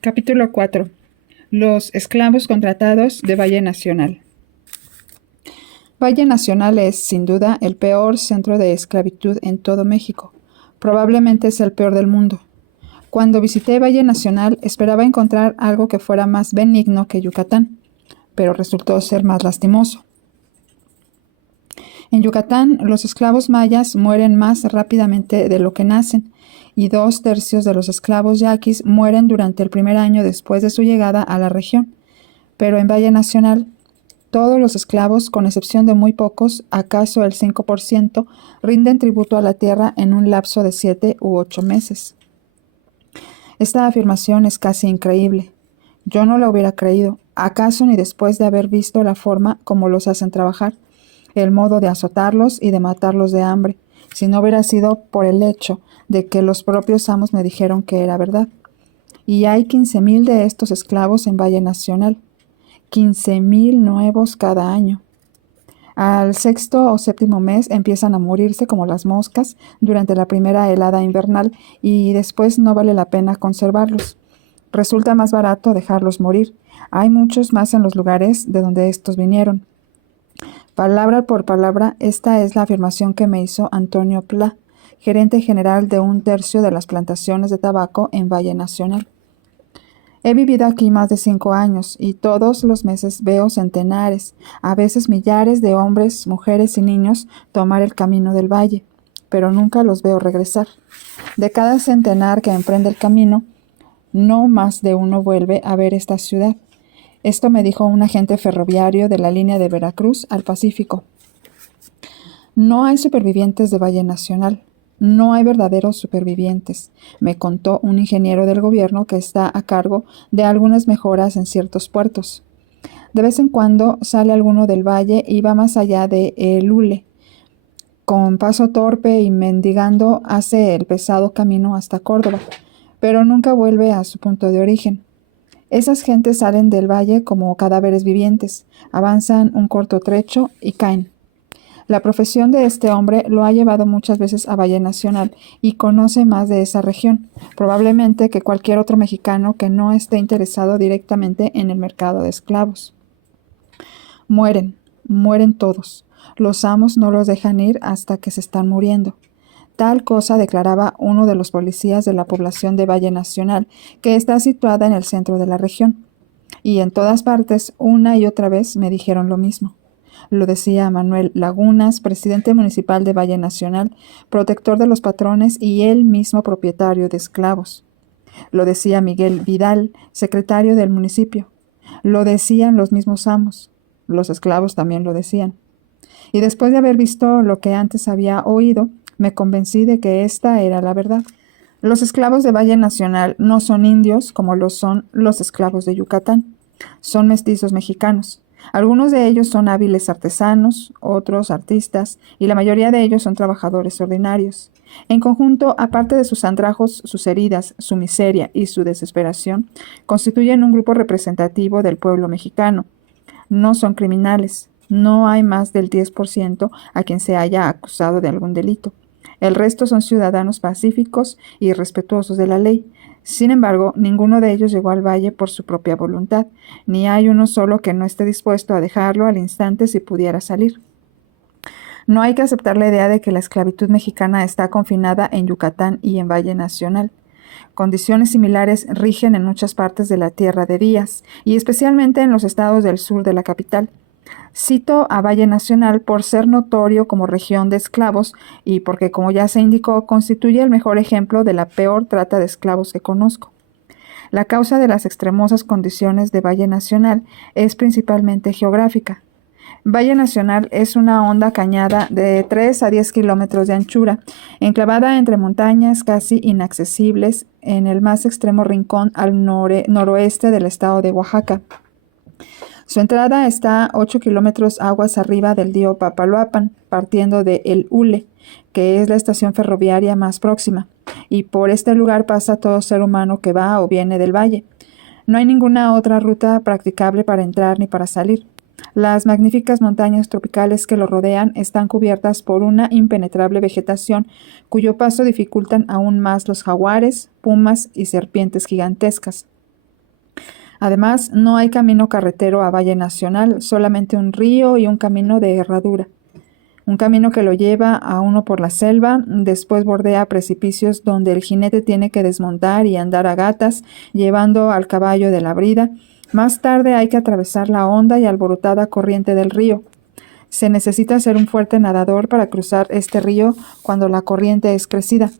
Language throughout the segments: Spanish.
Capítulo 4. Los esclavos contratados de Valle Nacional. Valle Nacional es, sin duda, el peor centro de esclavitud en todo México. Probablemente es el peor del mundo. Cuando visité Valle Nacional, esperaba encontrar algo que fuera más benigno que Yucatán, pero resultó ser más lastimoso. En Yucatán, los esclavos mayas mueren más rápidamente de lo que nacen, y 2/3 de los esclavos yaquis mueren durante el primer año después de su llegada a la región. Pero en Valle Nacional, todos los esclavos, con excepción de muy pocos, acaso el 5%, rinden tributo a la tierra en un lapso de 7 u 8 meses. Esta afirmación es casi increíble. Yo no la hubiera creído, acaso ni después de haber visto la forma como los hacen trabajar, el modo de azotarlos y de matarlos de hambre, si no hubiera sido por el hecho de que los propios amos me dijeron que era verdad. Y hay 15,000 de estos esclavos en Valle Nacional. 15,000 nuevos cada año. Al 6º o 7º mes empiezan a morirse como las moscas durante la primera helada invernal y después no vale la pena conservarlos. Resulta más barato dejarlos morir. Hay muchos más en los lugares de donde estos vinieron. Palabra por palabra, esta es la afirmación que me hizo Antonio Pla, gerente general de 1/3 de las plantaciones de tabaco en Valle Nacional. He vivido aquí más de 5 años y todos los meses veo centenares, a veces millares de hombres, mujeres y niños tomar el camino del valle, pero nunca los veo regresar. De cada centenar que emprende el camino, no más de uno vuelve a ver esta ciudad. Esto me dijo un agente ferroviario de la línea de Veracruz al Pacífico. No hay supervivientes de Valle Nacional. No hay verdaderos supervivientes, me contó un ingeniero del gobierno que está a cargo de algunas mejoras en ciertos puertos. De vez en cuando sale alguno del valle y va más allá de El Hule. Con paso torpe y mendigando hace el pesado camino hasta Córdoba, pero nunca vuelve a su punto de origen. Esas gentes salen del valle como cadáveres vivientes, avanzan un corto trecho y caen. La profesión de este hombre lo ha llevado muchas veces a Valle Nacional y conoce más de esa región, probablemente que cualquier otro mexicano que no esté interesado directamente en el mercado de esclavos. Mueren todos. Los amos no los dejan ir hasta que se están muriendo. Tal cosa declaraba uno de los policías de la población de Valle Nacional, que está situada en el centro de la región. Y en todas partes, una y otra vez, me dijeron lo mismo. Lo decía Manuel Lagunas, presidente municipal de Valle Nacional, protector de los patrones y él mismo propietario de esclavos. Lo decía Miguel Vidal, secretario del municipio. Lo decían los mismos amos. Los esclavos también lo decían. Y después de haber visto lo que antes había oído, me convencí de que esta era la verdad. Los esclavos de Valle Nacional no son indios como lo son los esclavos de Yucatán. Son mestizos mexicanos. Algunos de ellos son hábiles artesanos, otros artistas, y la mayoría de ellos son trabajadores ordinarios. En conjunto, aparte de sus andrajos, sus heridas, su miseria y su desesperación, constituyen un grupo representativo del pueblo mexicano. No son criminales. No hay más del 10% a quien se haya acusado de algún delito. El resto son ciudadanos pacíficos y respetuosos de la ley. Sin embargo, ninguno de ellos llegó al valle por su propia voluntad, ni hay uno solo que no esté dispuesto a dejarlo al instante si pudiera salir. No hay que aceptar la idea de que la esclavitud mexicana está confinada en Yucatán y en Valle Nacional. Condiciones similares rigen en muchas partes de la Tierra de Díaz, y especialmente en los estados del sur de la capital. Cito a Valle Nacional por ser notorio como región de esclavos y porque, como ya se indicó, constituye el mejor ejemplo de la peor trata de esclavos que conozco. La causa de las extremosas condiciones de Valle Nacional es principalmente geográfica. Valle Nacional es una honda cañada de 3 a 10 kilómetros de anchura, enclavada entre montañas casi inaccesibles en el más extremo rincón al noroeste del estado de Oaxaca. Su entrada está a 8 kilómetros aguas arriba del río Papaloapan, partiendo de El Hule, que es la estación ferroviaria más próxima, y por este lugar pasa todo ser humano que va o viene del valle. No hay ninguna otra ruta practicable para entrar ni para salir. Las magníficas montañas tropicales que lo rodean están cubiertas por una impenetrable vegetación, cuyo paso dificultan aún más los jaguares, pumas y serpientes gigantescas. Además, no hay camino carretero a Valle Nacional, solamente un río y un camino de herradura. Un camino que lo lleva a uno por la selva, después bordea precipicios donde el jinete tiene que desmontar y andar a gatas, llevando al caballo de la brida. Más tarde hay que atravesar la honda y alborotada corriente del río. Se necesita ser un fuerte nadador para cruzar este río cuando la corriente es crecida.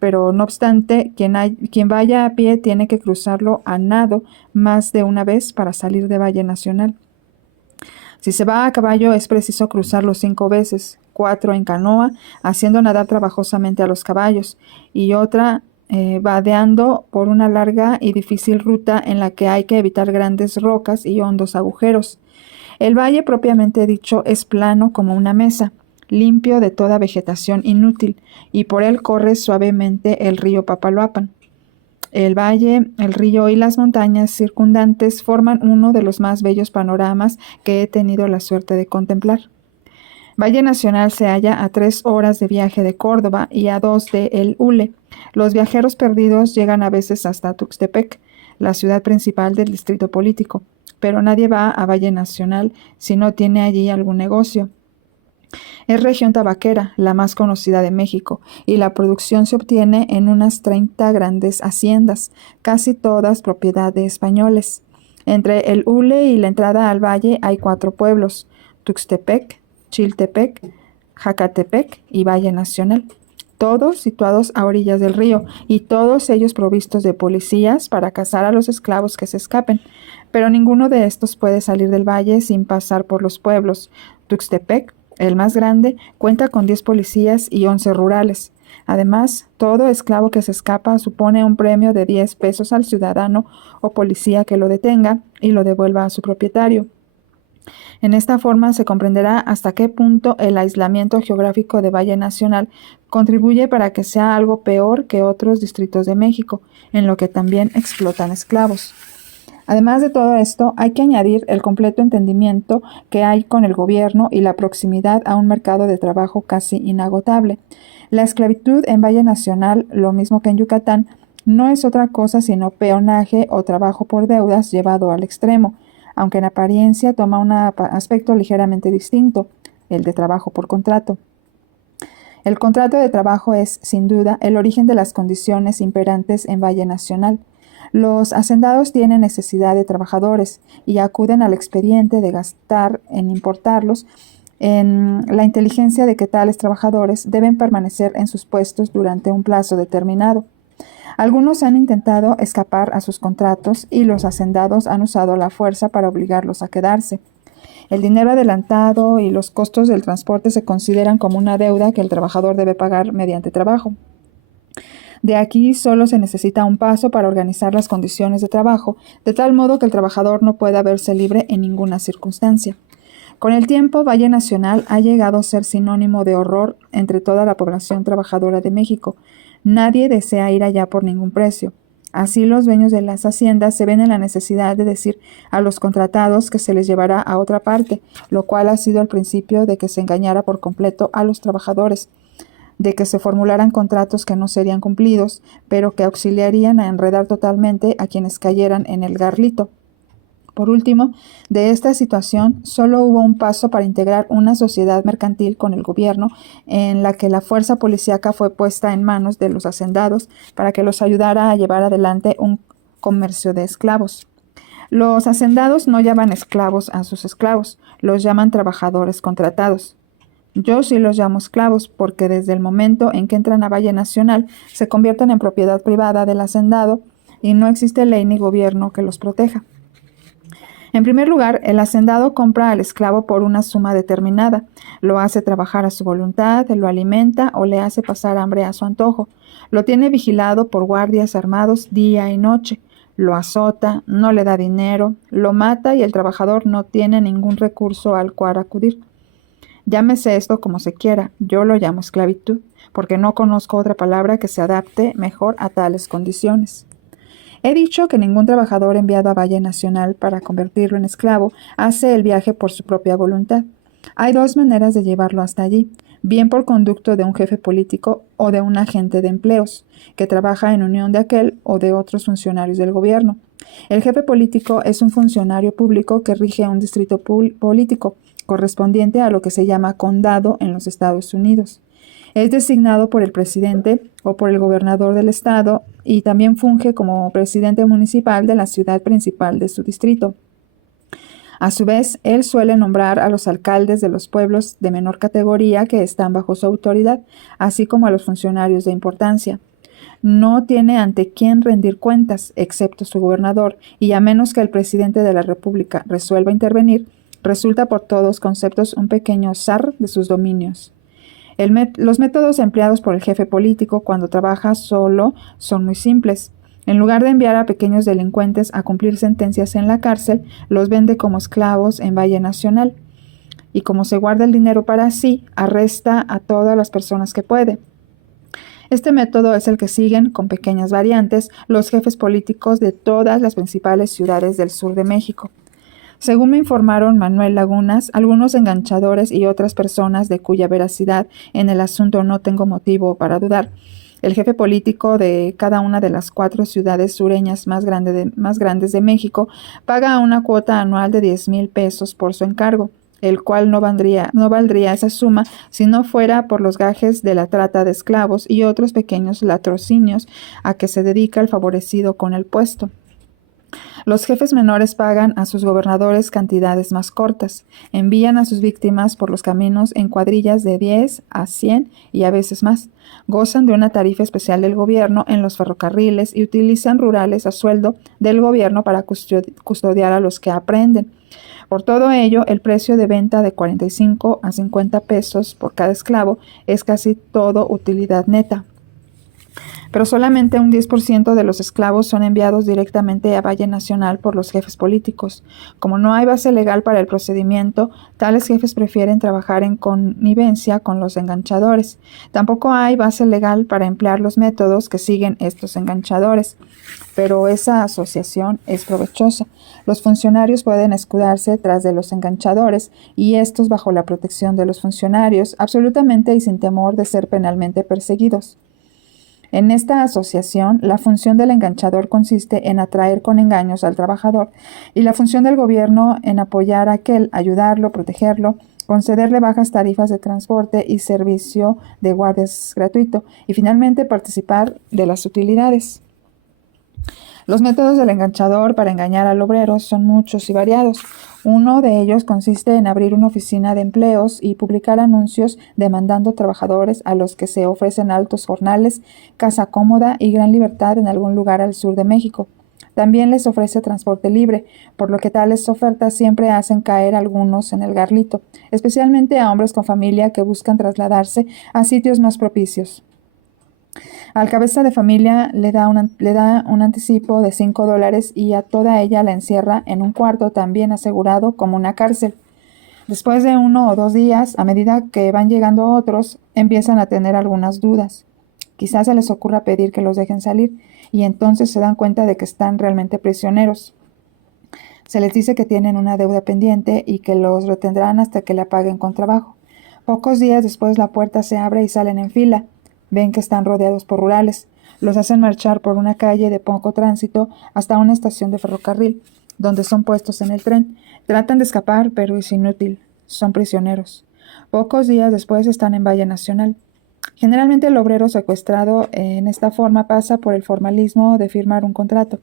Pero no obstante, quien vaya a pie tiene que cruzarlo a nado más de una vez para salir de Valle Nacional. Si se va a caballo es preciso cruzarlo 5 veces, 4 en canoa, haciendo nadar trabajosamente a los caballos, y otra vadeando por una larga y difícil ruta en la que hay que evitar grandes rocas y hondos agujeros. El valle propiamente dicho es plano como una mesa, limpio de toda vegetación inútil, y por él corre suavemente el río Papaloapan. El valle, el río y las montañas circundantes forman uno de los más bellos panoramas que he tenido la suerte de contemplar. Valle Nacional se halla a 3 horas de viaje de Córdoba y a 2 de El Ule. Los viajeros perdidos llegan a veces hasta Tuxtepec, la ciudad principal del distrito político, pero nadie va a Valle Nacional si no tiene allí algún negocio. Es región tabaquera, la más conocida de México, y la producción se obtiene en unas 30 grandes haciendas, casi todas propiedad de españoles. Entre el Ule y la entrada al valle hay 4 pueblos: Tuxtepec, Chiltepec, Jacatepec y Valle Nacional, todos situados a orillas del río, y todos ellos provistos de policías para cazar a los esclavos que se escapen. Pero ninguno de estos puede salir del valle sin pasar por los pueblos. Tuxtepec, el más grande, cuenta con 10 policías y 11 rurales. Además, todo esclavo que se escapa supone un premio de 10 pesos al ciudadano o policía que lo detenga y lo devuelva a su propietario. En esta forma se comprenderá hasta qué punto el aislamiento geográfico de Valle Nacional contribuye para que sea algo peor que otros distritos de México, en lo que también explotan esclavos. Además de todo esto, hay que añadir el completo entendimiento que hay con el gobierno y la proximidad a un mercado de trabajo casi inagotable. La esclavitud en Valle Nacional, lo mismo que en Yucatán, no es otra cosa sino peonaje o trabajo por deudas llevado al extremo, aunque en apariencia toma un aspecto ligeramente distinto, el de trabajo por contrato. El contrato de trabajo es, sin duda, el origen de las condiciones imperantes en Valle Nacional. Los hacendados tienen necesidad de trabajadores y acuden al expediente de gastar en importarlos, en la inteligencia de que tales trabajadores deben permanecer en sus puestos durante un plazo determinado. Algunos han intentado escapar a sus contratos y los hacendados han usado la fuerza para obligarlos a quedarse. El dinero adelantado y los costos del transporte se consideran como una deuda que el trabajador debe pagar mediante trabajo. De aquí solo se necesita un paso para organizar las condiciones de trabajo, de tal modo que el trabajador no pueda verse libre en ninguna circunstancia. Con el tiempo, Valle Nacional ha llegado a ser sinónimo de horror entre toda la población trabajadora de México. Nadie desea ir allá por ningún precio. Así los dueños de las haciendas se ven en la necesidad de decir a los contratados que se les llevará a otra parte, lo cual ha sido el principio de que se engañara por completo a los trabajadores, de que se formularan contratos que no serían cumplidos, pero que auxiliarían a enredar totalmente a quienes cayeran en el garlito. Por último, de esta situación solo hubo un paso para integrar una sociedad mercantil con el gobierno, en la que la fuerza policíaca fue puesta en manos de los hacendados para que los ayudara a llevar adelante un comercio de esclavos. Los hacendados no llaman esclavos a sus esclavos, los llaman trabajadores contratados. Yo sí los llamo esclavos porque desde el momento en que entran a Valle Nacional se convierten en propiedad privada del hacendado y no existe ley ni gobierno que los proteja. En primer lugar, el hacendado compra al esclavo por una suma determinada, lo hace trabajar a su voluntad, lo alimenta o le hace pasar hambre a su antojo, lo tiene vigilado por guardias armados día y noche, lo azota, no le da dinero, lo mata y el trabajador no tiene ningún recurso al cual acudir. Llámese esto como se quiera, yo lo llamo esclavitud, porque no conozco otra palabra que se adapte mejor a tales condiciones. He dicho que ningún trabajador enviado a Valle Nacional para convertirlo en esclavo hace el viaje por su propia voluntad. Hay dos maneras de llevarlo hasta allí, bien por conducto de un jefe político o de un agente de empleos, que trabaja en unión de aquel o de otros funcionarios del gobierno. El jefe político es un funcionario público que rige un distrito político, correspondiente a lo que se llama condado en los Estados Unidos. Es designado por el presidente o por el gobernador del estado y también funge como presidente municipal de la ciudad principal de su distrito. A su vez, él suele nombrar a los alcaldes de los pueblos de menor categoría que están bajo su autoridad, así como a los funcionarios de importancia. No tiene ante quién rendir cuentas, excepto su gobernador, y a menos que el presidente de la República resuelva intervenir, resulta por todos conceptos un pequeño zar de sus dominios. Los métodos empleados por el jefe político cuando trabaja solo son muy simples. En lugar de enviar a pequeños delincuentes a cumplir sentencias en la cárcel, los vende como esclavos en Valle Nacional. Y como se guarda el dinero para sí, arresta a todas las personas que puede. Este método es el que siguen, con pequeñas variantes, los jefes políticos de todas las principales ciudades del sur de México. Según me informaron Manuel Lagunas, algunos enganchadores y otras personas de cuya veracidad en el asunto no tengo motivo para dudar, el jefe político de cada una de las 4 ciudades sureñas más grandes de México paga una cuota anual de 10,000 pesos por su encargo, el cual no valdría esa suma si no fuera por los gajes de la trata de esclavos y otros pequeños latrocinios a que se dedica el favorecido con el puesto. Los jefes menores pagan a sus gobernadores cantidades más cortas, envían a sus víctimas por los caminos en cuadrillas de 10 a 100 y a veces más, gozan de una tarifa especial del gobierno en los ferrocarriles y utilizan rurales a sueldo del gobierno para custodiar a los que aprenden. Por todo ello, el precio de venta de 45 a 50 pesos por cada esclavo es casi todo utilidad neta. Pero solamente un 10% de los esclavos son enviados directamente a Valle Nacional por los jefes políticos. Como no hay base legal para el procedimiento, tales jefes prefieren trabajar en connivencia con los enganchadores. Tampoco hay base legal para emplear los métodos que siguen estos enganchadores. Pero esa asociación es provechosa. Los funcionarios pueden escudarse tras de los enganchadores y estos bajo la protección de los funcionarios, absolutamente y sin temor de ser penalmente perseguidos. En esta asociación, la función del enganchador consiste en atraer con engaños al trabajador y la función del gobierno en apoyar a aquel, ayudarlo, protegerlo, concederle bajas tarifas de transporte y servicio de guardias gratuito y finalmente participar de las utilidades. Los métodos del enganchador para engañar al obrero son muchos y variados. Uno de ellos consiste en abrir una oficina de empleos y publicar anuncios demandando trabajadores a los que se ofrecen altos jornales, casa cómoda y gran libertad en algún lugar al sur de México. También les ofrece transporte libre, por lo que tales ofertas siempre hacen caer a algunos en el garlito, especialmente a hombres con familia que buscan trasladarse a sitios más propicios. Al cabeza de familia le da un anticipo de $5 y a toda ella la encierra en un cuarto también asegurado como una cárcel. Después de 1 o 2 días, a medida que van llegando otros, empiezan a tener algunas dudas. Quizás se les ocurra pedir que los dejen salir y entonces se dan cuenta de que están realmente prisioneros. Se les dice que tienen una deuda pendiente y que los retendrán hasta que la paguen con trabajo. Pocos días después la puerta se abre y salen en fila. Ven que están rodeados por rurales. Los hacen marchar por una calle de poco tránsito hasta una estación de ferrocarril, donde son puestos en el tren. Tratan de escapar, pero es inútil. Son prisioneros. Pocos días después están en Valle Nacional. Generalmente el obrero secuestrado en esta forma pasa por el formalismo de firmar un contrato.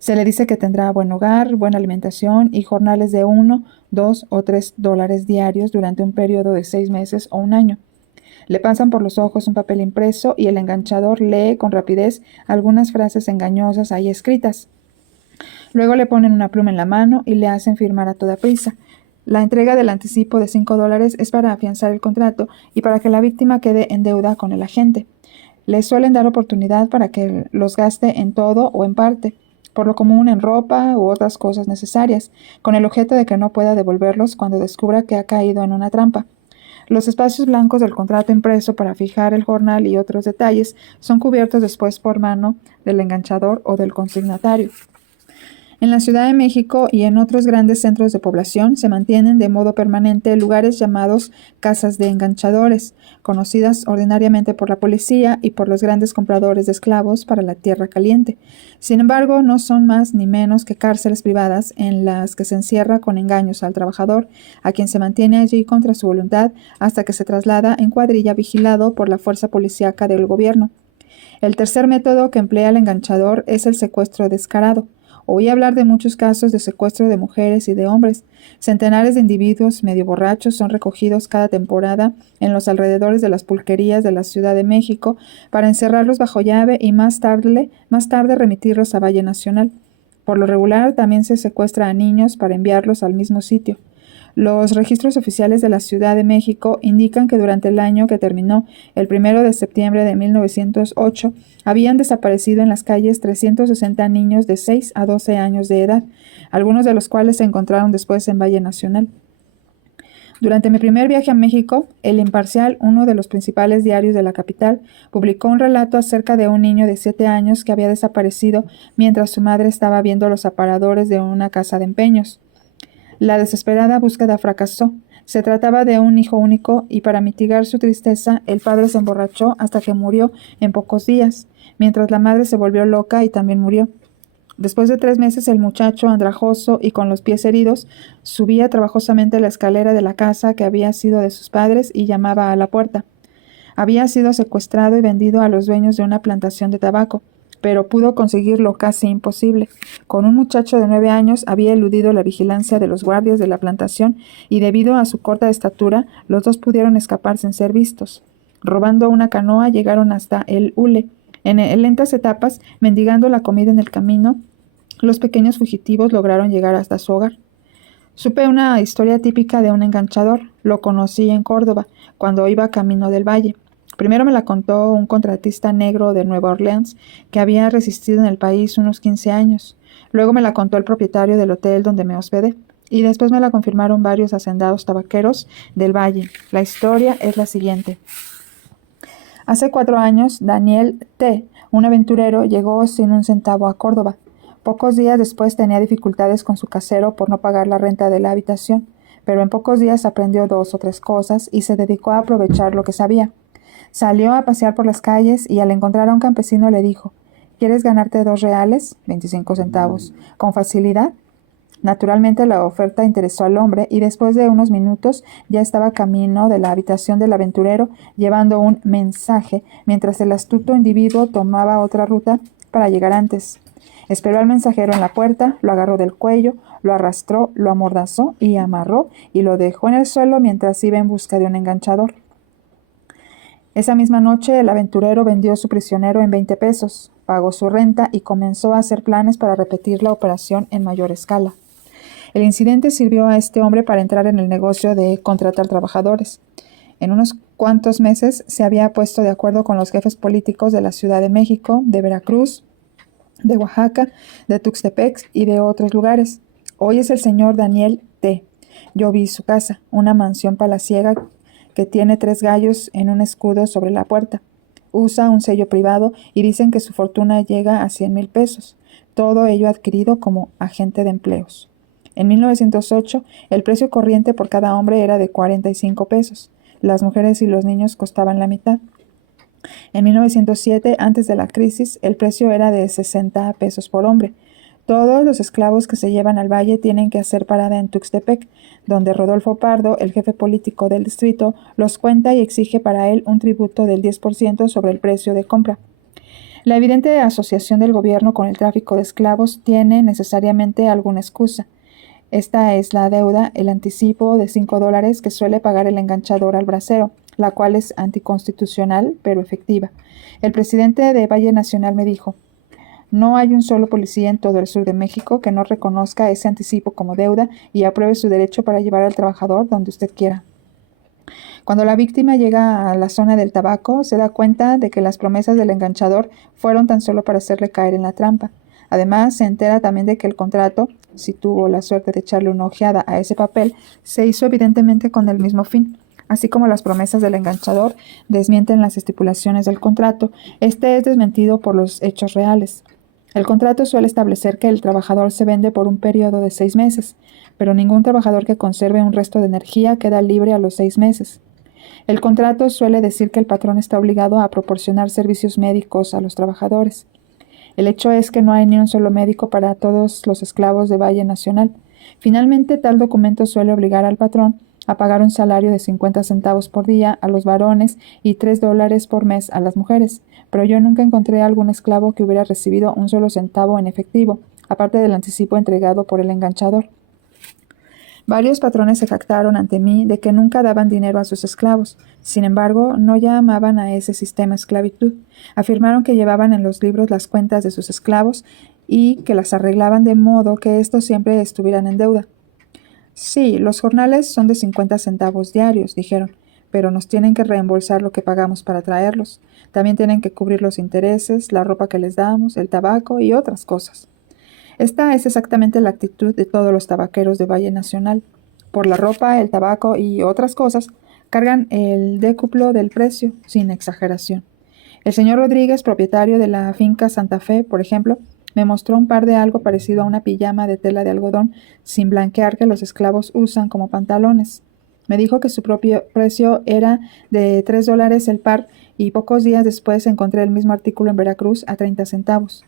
Se le dice que tendrá buen hogar, buena alimentación y jornales de $1, $2 o $3 diarios durante un periodo de 6 meses o un año. Le pasan por los ojos un papel impreso y el enganchador lee con rapidez algunas frases engañosas ahí escritas. Luego le ponen una pluma en la mano y le hacen firmar a toda prisa. La entrega del anticipo de $5 es para afianzar el contrato y para que la víctima quede en deuda con el agente. Le suelen dar oportunidad para que los gaste en todo o en parte, por lo común en ropa u otras cosas necesarias, con el objeto de que no pueda devolverlos cuando descubra que ha caído en una trampa. Los espacios blancos del contrato impreso para fijar el jornal y otros detalles son cubiertos después por mano del enganchador o del consignatario. En la Ciudad de México y en otros grandes centros de población se mantienen de modo permanente lugares llamados casas de enganchadores, conocidas ordinariamente por la policía y por los grandes compradores de esclavos para la tierra caliente. Sin embargo, no son más ni menos que cárceles privadas en las que se encierra con engaños al trabajador, a quien se mantiene allí contra su voluntad hasta que se traslada en cuadrilla vigilado por la fuerza policíaca del gobierno. El tercer método que emplea el enganchador es el secuestro descarado. Oí hablar de muchos casos de secuestro de mujeres y de hombres. Centenares de individuos medio borrachos son recogidos cada temporada en los alrededores de las pulquerías de la Ciudad de México para encerrarlos bajo llave y más tarde remitirlos a Valle Nacional. Por lo regular, también se secuestra a niños para enviarlos al mismo sitio. Los registros oficiales de la Ciudad de México indican que durante el año que terminó el 1 de septiembre de 1908 habían desaparecido en las calles 360 niños de 6 a 12 años de edad, algunos de los cuales se encontraron después en Valle Nacional. Durante mi primer viaje a México, El Imparcial, uno de los principales diarios de la capital, publicó un relato acerca de un niño de 7 años que había desaparecido mientras su madre estaba viendo los aparadores de una casa de empeños. La desesperada búsqueda fracasó. Se trataba de un hijo único y para mitigar su tristeza, el padre se emborrachó hasta que murió en pocos días, mientras la madre se volvió loca y también murió. Después de 3 meses, el muchacho, andrajoso y con los pies heridos, subía trabajosamente la escalera de la casa que había sido de sus padres y llamaba a la puerta. Había sido secuestrado y vendido a los dueños de una plantación de tabaco, pero pudo conseguirlo casi imposible. Con un muchacho de 9 años había eludido la vigilancia de los guardias de la plantación y debido a su corta estatura, los dos pudieron escapar sin ser vistos. Robando una canoa llegaron hasta el hule. En lentas etapas, mendigando la comida en el camino, los pequeños fugitivos lograron llegar hasta su hogar. Supe una historia típica de un enganchador. Lo conocí en Córdoba, cuando iba camino del valle. Primero me la contó un contratista negro de Nueva Orleans que había resistido en el país unos 15 años. Luego me la contó el propietario del hotel donde me hospedé. Y después me la confirmaron varios hacendados tabaqueros del valle. La historia es la siguiente. Hace 4 años, Daniel T., un aventurero, llegó sin un centavo a Córdoba. Pocos días después tenía dificultades con su casero por no pagar la renta de la habitación, pero en pocos días aprendió 2 o 3 cosas y se dedicó a aprovechar lo que sabía. Salió a pasear por las calles y al encontrar a un campesino le dijo: ¿Quieres ganarte 2 reales, 25 centavos, con facilidad? Naturalmente la oferta interesó al hombre y después de unos minutos ya estaba camino de la habitación del aventurero llevando un mensaje, mientras el astuto individuo tomaba otra ruta para llegar antes. Esperó al mensajero en la puerta, lo agarró del cuello, lo arrastró, lo amordazó y amarró y lo dejó en el suelo mientras iba en busca de un enganchador. Esa misma noche el aventurero vendió su prisionero en 20 pesos, pagó su renta y comenzó a hacer planes para repetir la operación en mayor escala. El incidente sirvió a este hombre para entrar en el negocio de contratar trabajadores. En unos cuantos meses se había puesto de acuerdo con los jefes políticos de la Ciudad de México, de Veracruz, de Oaxaca, de Tuxtepec y de otros lugares. Hoy es el señor Daniel T. Yo vi su casa, una mansión palaciega que tiene 3 gallos en un escudo sobre la puerta. Usa un sello privado y dicen que su fortuna llega a 100,000 pesos, todo ello adquirido como agente de empleos. En 1908, el precio corriente por cada hombre era de 45 pesos. Las mujeres y los niños costaban la mitad. En 1907, antes de la crisis, el precio era de 60 pesos por hombre. Todos los esclavos que se llevan al valle tienen que hacer parada en Tuxtepec, donde Rodolfo Pardo, el jefe político del distrito, los cuenta y exige para él un tributo del 10% sobre el precio de compra. La evidente asociación del gobierno con el tráfico de esclavos tiene necesariamente alguna excusa. Esta es la deuda, el anticipo de $5 que suele pagar el enganchador al bracero, la cual es anticonstitucional, pero efectiva. El presidente de Valle Nacional me dijo: no hay un solo policía en todo el sur de México que no reconozca ese anticipo como deuda y apruebe su derecho para llevar al trabajador donde usted quiera. Cuando la víctima llega a la zona del tabaco, se da cuenta de que las promesas del enganchador fueron tan solo para hacerle caer en la trampa. Además, se entera también de que el contrato, si tuvo la suerte de echarle una ojeada a ese papel, se hizo evidentemente con el mismo fin. Así como las promesas del enganchador desmienten las estipulaciones del contrato, este es desmentido por los hechos reales. El contrato suele establecer que el trabajador se vende por un periodo de 6 meses, pero ningún trabajador que conserve un resto de energía queda libre a los 6 meses. El contrato suele decir que el patrón está obligado a proporcionar servicios médicos a los trabajadores. El hecho es que no hay ni un solo médico para todos los esclavos de Valle Nacional. Finalmente, tal documento suele obligar al patrón a pagar un salario de 50 centavos por día a los varones y $3 por mes a las mujeres, pero yo nunca encontré algún esclavo que hubiera recibido un solo centavo en efectivo, aparte del anticipo entregado por el enganchador. Varios patrones se jactaron ante mí de que nunca daban dinero a sus esclavos. Sin embargo, no llamaban a ese sistema esclavitud. Afirmaron que llevaban en los libros las cuentas de sus esclavos y que las arreglaban de modo que éstos siempre estuvieran en deuda. Sí, los jornales son de 50 centavos diarios, dijeron, pero nos tienen que reembolsar lo que pagamos para traerlos. También tienen que cubrir los intereses, la ropa que les damos, el tabaco y otras cosas. Esta es exactamente la actitud de todos los tabaqueros de Valle Nacional. Por la ropa, el tabaco y otras cosas, cargan el décuplo del precio, sin exageración. El señor Rodríguez, propietario de la finca Santa Fe, por ejemplo, me mostró un par de algo parecido a una pijama de tela de algodón sin blanquear que los esclavos usan como pantalones. Me dijo que su propio precio era de $3 el par y pocos días después encontré el mismo artículo en Veracruz a 30 centavos.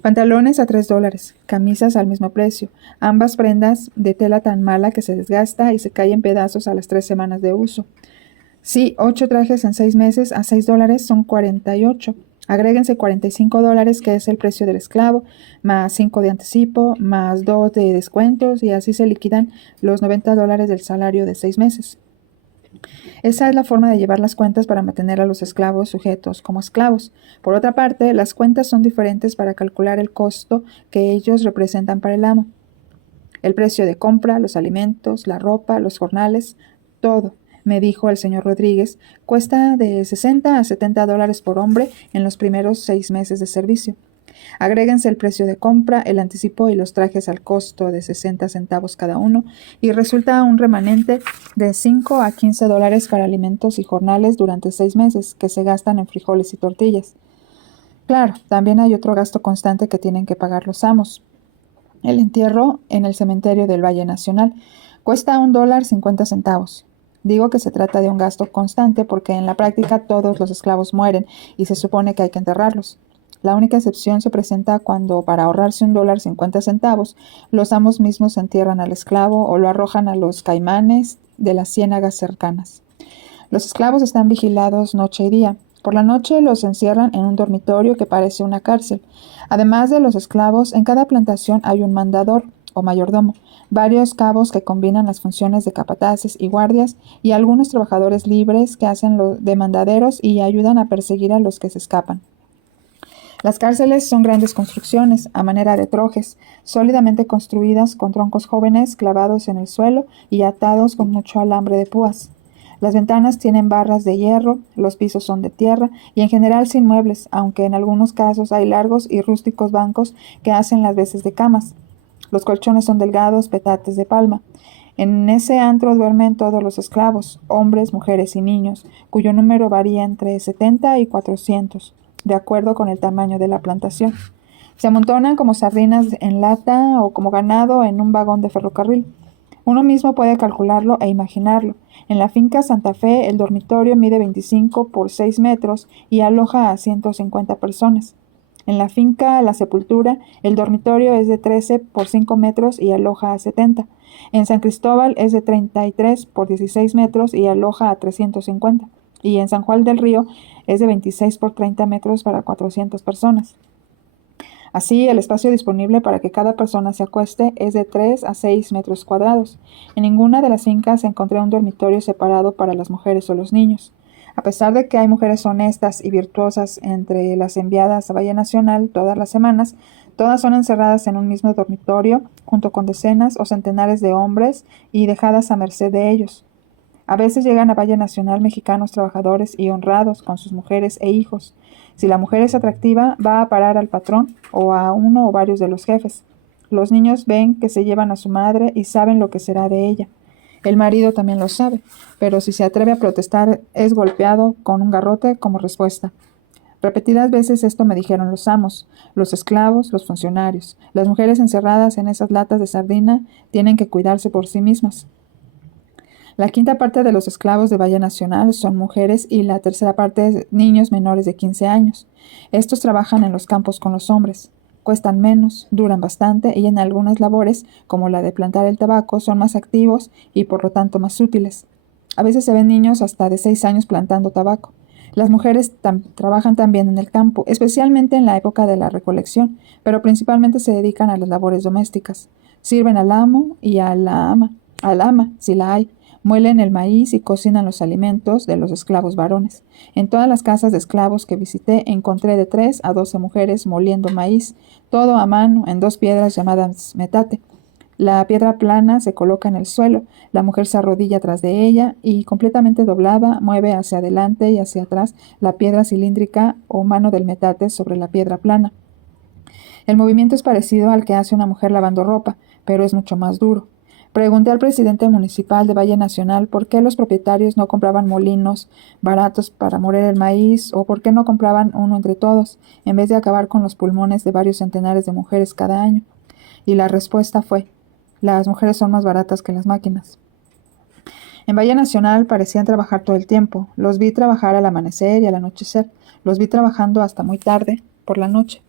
Pantalones a $3, camisas al mismo precio, ambas prendas de tela tan mala que se desgasta y se cae en pedazos a las 3 semanas de uso. Sí, 8 trajes en 6 meses a $6 son 48. Agréguense $45, que es el precio del esclavo, más 5 de anticipo, más 2 de descuentos, y así se liquidan los $90 del salario de 6 meses. Esa es la forma de llevar las cuentas para mantener a los esclavos sujetos como esclavos. Por otra parte, las cuentas son diferentes para calcular el costo que ellos representan para el amo. El precio de compra, los alimentos, la ropa, los jornales, todo, me dijo el señor Rodríguez, cuesta de 60 a $70 por hombre en los primeros 6 meses de servicio. Agréguense el precio de compra, el anticipo y los trajes al costo de 60 centavos cada uno, y resulta un remanente de 5 a $15 para alimentos y jornales durante 6 meses, que se gastan en frijoles y tortillas. Claro, también hay otro gasto constante que tienen que pagar los amos. El entierro en el cementerio del Valle Nacional cuesta $1.50. Digo que se trata de un gasto constante porque en la práctica todos los esclavos mueren y se supone que hay que enterrarlos. La única excepción se presenta cuando, para ahorrarse $1.50, los amos mismos entierran al esclavo o lo arrojan a los caimanes de las ciénagas cercanas. Los esclavos están vigilados noche y día. Por la noche los encierran en un dormitorio que parece una cárcel. Además de los esclavos, en cada plantación hay un mandador o mayordomo, varios cabos que combinan las funciones de capataces y guardias, y algunos trabajadores libres que hacen lo de mandaderos y ayudan a perseguir a los que se escapan. Las cárceles son grandes construcciones, a manera de trojes, sólidamente construidas con troncos jóvenes clavados en el suelo y atados con mucho alambre de púas. Las ventanas tienen barras de hierro, los pisos son de tierra y en general sin muebles, aunque en algunos casos hay largos y rústicos bancos que hacen las veces de camas. Los colchones son delgados petates de palma. En ese antro duermen todos los esclavos, hombres, mujeres y niños, cuyo número varía entre 70 y 400. De acuerdo con el tamaño de la plantación. Se amontonan como sardinas en lata o como ganado en un vagón de ferrocarril. Uno mismo puede calcularlo e imaginarlo. En la finca Santa Fe, el dormitorio mide 25 por 6 metros y aloja a 150 personas. En la finca La Sepultura, el dormitorio es de 13 por 5 metros y aloja a 70. En San Cristóbal es de 33 por 16 metros y aloja a 350. Y en San Juan del Río es de 26 por 30 metros para 400 personas. Así, el espacio disponible para que cada persona se acueste es de 3 a 6 metros cuadrados. En ninguna de las fincas encontré un dormitorio separado para las mujeres o los niños. A pesar de que hay mujeres honestas y virtuosas entre las enviadas a Valle Nacional todas las semanas, todas son encerradas en un mismo dormitorio, junto con decenas o centenares de hombres y dejadas a merced de ellos. A veces llegan a Valle Nacional mexicanos trabajadores y honrados con sus mujeres e hijos. Si la mujer es atractiva, va a parar al patrón o a uno o varios de los jefes. Los niños ven que se llevan a su madre y saben lo que será de ella. El marido también lo sabe, pero si se atreve a protestar es golpeado con un garrote como respuesta. Repetidas veces esto me dijeron los amos, los esclavos, los funcionarios. Las mujeres encerradas en esas latas de sardina tienen que cuidarse por sí mismas. La quinta parte de los esclavos de Valle Nacional son mujeres y la tercera parte es niños menores de 15 años. Estos trabajan en los campos con los hombres. Cuestan menos, duran bastante y en algunas labores, como la de plantar el tabaco, son más activos y por lo tanto más útiles. A veces se ven niños hasta de 6 años plantando tabaco. Las mujeres trabajan también en el campo, especialmente en la época de la recolección, pero principalmente se dedican a las labores domésticas. Sirven al amo y a la ama, al ama, si la hay. Muelen el maíz y cocinan los alimentos de los esclavos varones. En todas las casas de esclavos que visité encontré de 3 a 12 mujeres moliendo maíz, todo a mano en 2 piedras llamadas metate. La piedra plana se coloca en el suelo, la mujer se arrodilla tras de ella y, completamente doblada, mueve hacia adelante y hacia atrás la piedra cilíndrica o mano del metate sobre la piedra plana. El movimiento es parecido al que hace una mujer lavando ropa, pero es mucho más duro. Pregunté al presidente municipal de Valle Nacional por qué los propietarios no compraban molinos baratos para moler el maíz o por qué no compraban uno entre todos, en vez de acabar con los pulmones de varios centenares de mujeres cada año. Y la respuesta fue: las mujeres son más baratas que las máquinas. En Valle Nacional parecían trabajar todo el tiempo. Los vi trabajar al amanecer y al anochecer. Los vi trabajando hasta muy tarde, por la noche.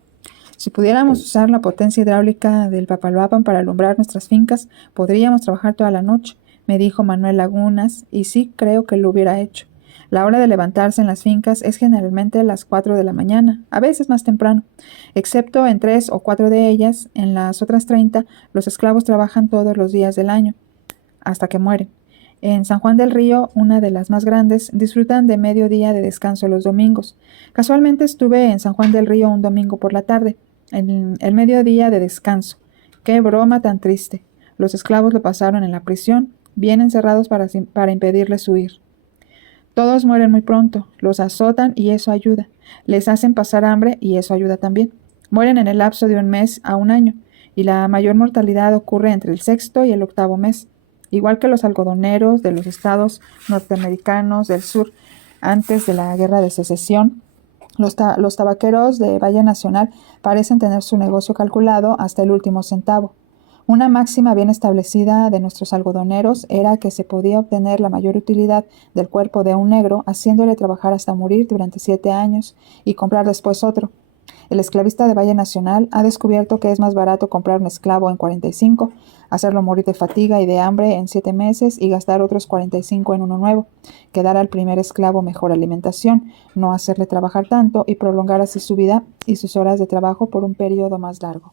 Si pudiéramos usar la potencia hidráulica del Papaloapan para alumbrar nuestras fincas, podríamos trabajar toda la noche, me dijo Manuel Lagunas, y sí creo que lo hubiera hecho. La hora de levantarse en las fincas es generalmente las 4 de la mañana, a veces más temprano. Excepto en 3 o 4 de ellas, en las otras 30, los esclavos trabajan todos los días del año, hasta que mueren. En San Juan del Río, una de las más grandes, disfrutan de medio día de descanso los domingos. Casualmente estuve en San Juan del Río un domingo por la tarde, en el mediodía de descanso. ¡Qué broma tan triste! Los esclavos lo pasaron en la prisión, bien encerrados para impedirles huir. Todos mueren muy pronto, los azotan y eso ayuda. Les hacen pasar hambre y eso ayuda también. Mueren en el lapso de 1 mes a 1 año, y la mayor mortalidad ocurre entre el 6º y el 8º mes. Igual que los algodoneros de los estados norteamericanos del sur antes de la Guerra de Secesión, los tabaqueros de Valle Nacional parecen tener su negocio calculado hasta el último centavo. Una máxima bien establecida de nuestros algodoneros era que se podía obtener la mayor utilidad del cuerpo de un negro haciéndole trabajar hasta morir durante 7 años y comprar después otro. El esclavista de Valle Nacional ha descubierto que es más barato comprar un esclavo en 45, hacerlo morir de fatiga y de hambre en 7 meses y gastar otros 45 en uno nuevo, que dar al primer esclavo mejor alimentación, no hacerle trabajar tanto y prolongar así su vida y sus horas de trabajo por un periodo más largo.